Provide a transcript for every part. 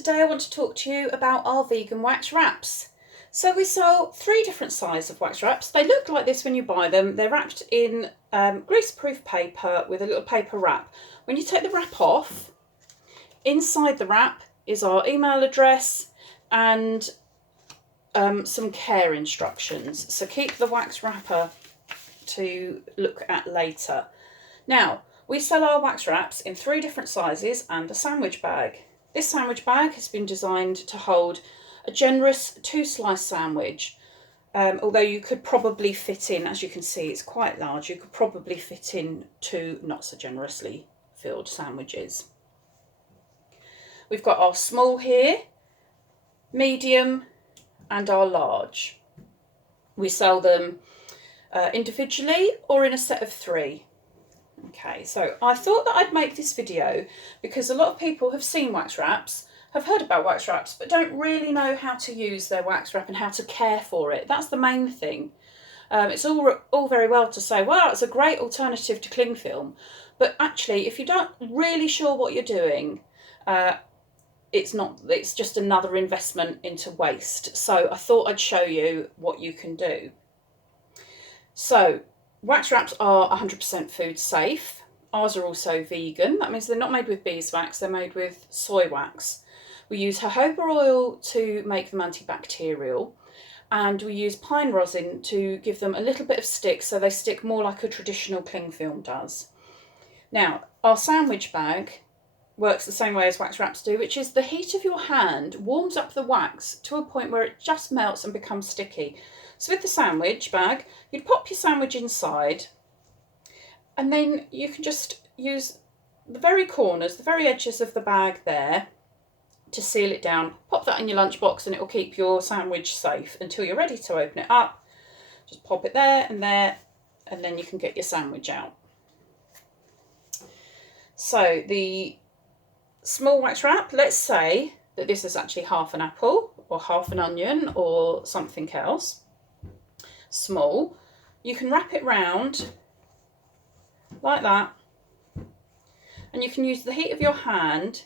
today I want to talk to you about our vegan wax wraps. So we sell 3 different sizes of wax wraps. They look like this when you buy them. They're wrapped in greaseproof paper with a little paper wrap. When you take the wrap off, inside the wrap is our email address and some care instructions. So keep the wax wrapper to look at later. Now, we sell our wax wraps in 3 different sizes and a sandwich bag. This sandwich bag has been designed to hold a generous 2-slice sandwich. Although you could probably fit in, as you can see, it's quite large, you could probably fit in 2 not so generously filled sandwiches. We've got our small here, medium, and our large. We sell them individually or in a set of 3. Okay, so I thought that I'd make this video because a lot of people have seen wax wraps, have heard about wax wraps, but don't really know how to use their wax wrap and how to care for it. That's the main thing. It's all very well to say, well, it's a great alternative to cling film, but actually, if you're not really sure what you're doing, it's just another investment into waste. So I thought I'd show you what you can do. So wax wraps are 100% food safe. Ours are also vegan. That means they're not made with beeswax, they're made with soy wax. We use jojoba oil to make them antibacterial, and we use pine rosin to give them a little bit of stick so they stick more like a traditional cling film does. Now, our sandwich bag works the same way as wax wraps do, which is the heat of your hand warms up the wax to a point where it just melts and becomes sticky. So with the sandwich bag, you'd pop your sandwich inside, and then you can just use the very corners, the very edges of the bag there to seal it down. Pop that in your lunchbox and it will keep your sandwich safe until you're ready to open it up. Just pop it there, and then you can get your sandwich out. So the small wax wrap, let's say that this is actually half an apple or half an onion or something else small. You can wrap it round like that, and you can use the heat of your hand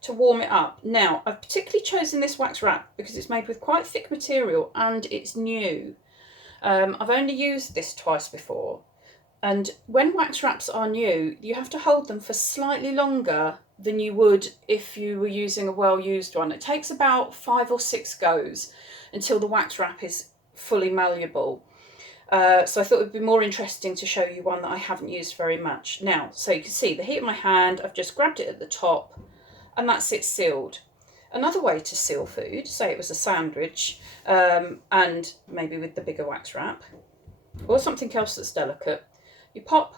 to warm it up. Now, I've particularly chosen this wax wrap because it's made with quite thick material and it's new. I've only used this twice before, and when wax wraps are new, you have to hold them for slightly longer than you would if you were using a well-used one. It takes about 5 or 6 goes until the wax wrap is fully malleable. So I thought it would be more interesting to show you one that I haven't used very much. Now, so you can see the heat of my hand, I've just grabbed it at the top, and that's it sealed. Another way to seal food, say it was a sandwich, and maybe with the bigger wax wrap, or something else that's delicate, you pop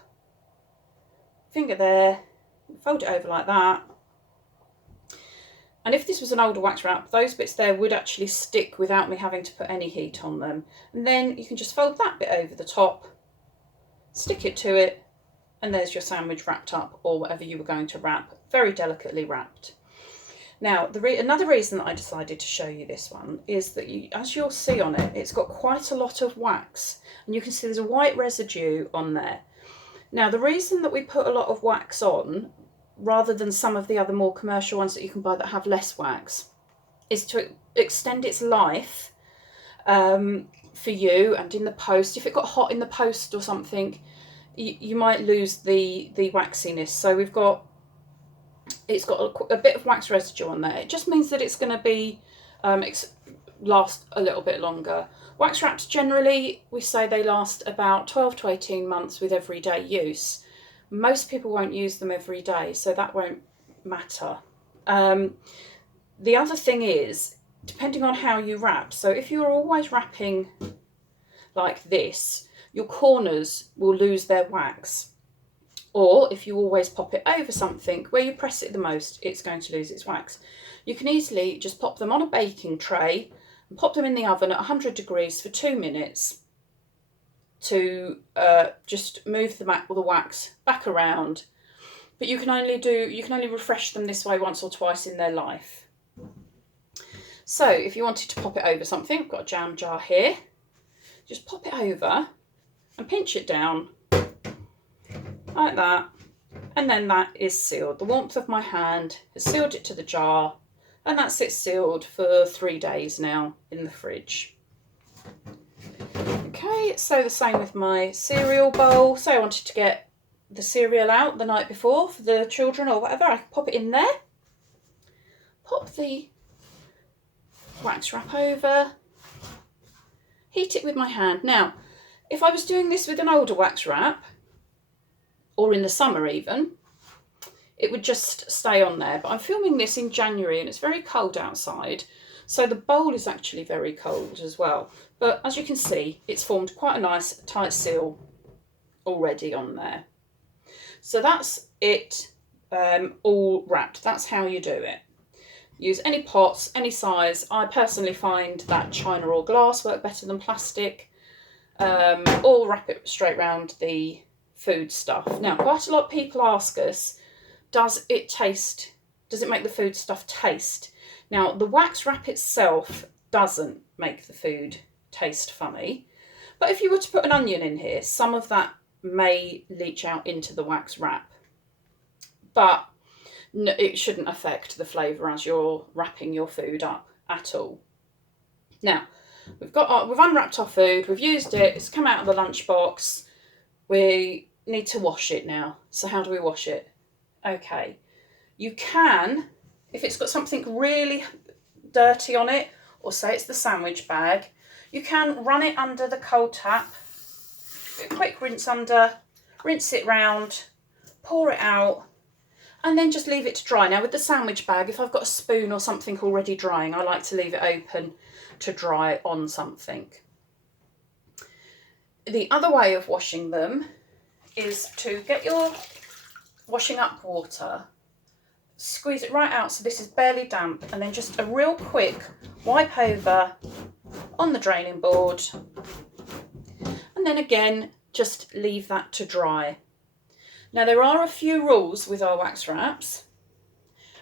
finger there, fold it over like that, and if this was an older wax wrap, those bits there would actually stick without me having to put any heat on them. And then you can just fold that bit over the top, stick it to it, and there's your sandwich wrapped up, or whatever you were going to wrap, very delicately wrapped. Now, another reason that I decided to show you this one is that as you'll see on it, it's got quite a lot of wax, and you can see there's a white residue on there. Now, the reason that we put a lot of wax on, rather than some of the other more commercial ones that you can buy that have less wax, is to extend its life for you and in the post. If it got hot in the post or something, you might lose the waxiness. So it's got a bit of wax residue on there. It just means that it's going to be last a little bit longer. Wax wraps generally, we say they last about 12 to 18 months with everyday use. Most people won't use them every day, so that won't matter. The other thing is, depending on how you wrap, so if you're always wrapping like this, your corners will lose their wax. Or if you always pop it over something where you press it the most, it's going to lose its wax. You can easily just pop them on a baking tray and pop them in the oven at 100 degrees for 2 minutes to just move the wax back around. But you can only refresh them this way once or twice in their life. So if you wanted to pop it over something, I've got a jam jar here, just pop it over and pinch it down like that, and then that is sealed. The warmth of my hand has sealed it to the jar, and that sits sealed for 3 days now in the fridge. Okay, so the same with my cereal bowl. So I wanted to get the cereal out the night before for the children or whatever. I can pop it in there, pop the wax wrap over, heat it with my hand. Now, if I was doing this with an older wax wrap, or in the summer even, it would just stay on there. But I'm filming this in January and it's very cold outside, so the bowl is actually very cold as well. But as you can see, it's formed quite a nice tight seal already on there. So that's it, all wrapped. That's how you do it. Use any pots, any size. I personally find that china or glass work better than plastic, or wrap it straight round the food stuff. Now, quite a lot of people ask us, does it make the food stuff taste? Now, the wax wrap itself doesn't make the food taste funny, but if you were to put an onion in here, some of that may leach out into the wax wrap, but no, it shouldn't affect the flavour as you're wrapping your food up at all. Now, we've unwrapped our food, we've used it, it's come out of the lunchbox. We need to wash it now. So how do we wash it? Okay, you can, if it's got something really dirty on it, or say it's the sandwich bag, you can run it under the cold tap, do a quick rinse under, rinse it round, pour it out, and then just leave it to dry. Now with the sandwich bag, if I've got a spoon or something already drying, I like to leave it open to dry on something. The other way of washing them is to get your washing up water, squeeze it right out so this is barely damp, and then just a real quick wipe over on the draining board, and then again just leave that to dry. Now there are a few rules with our wax wraps,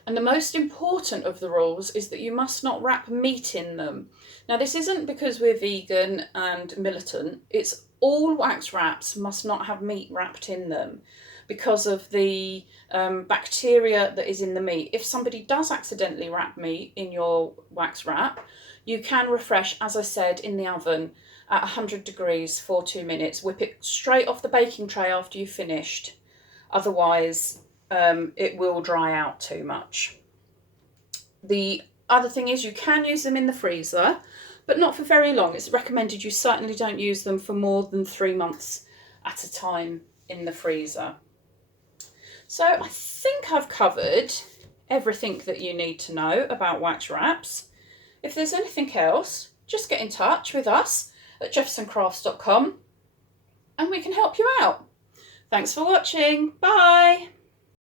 and the most important of the rules is that you must not wrap meat in them. Now this isn't because we're vegan and militant, it's all wax wraps must not have meat wrapped in them because of the bacteria that is in the meat. If somebody does accidentally wrap meat in your wax wrap, you can refresh, as I said, in the oven at 100 degrees for 2 minutes. Whip it straight off the baking tray after you've finished. Otherwise, it will dry out too much. The other thing is you can use them in the freezer, but not for very long. It's recommended you certainly don't use them for more than 3 months at a time in the freezer. So I think I've covered everything that you need to know about wax wraps. If there's anything else, just get in touch with us at jeffersoncrafts.com and we can help you out. Thanks for watching. Bye.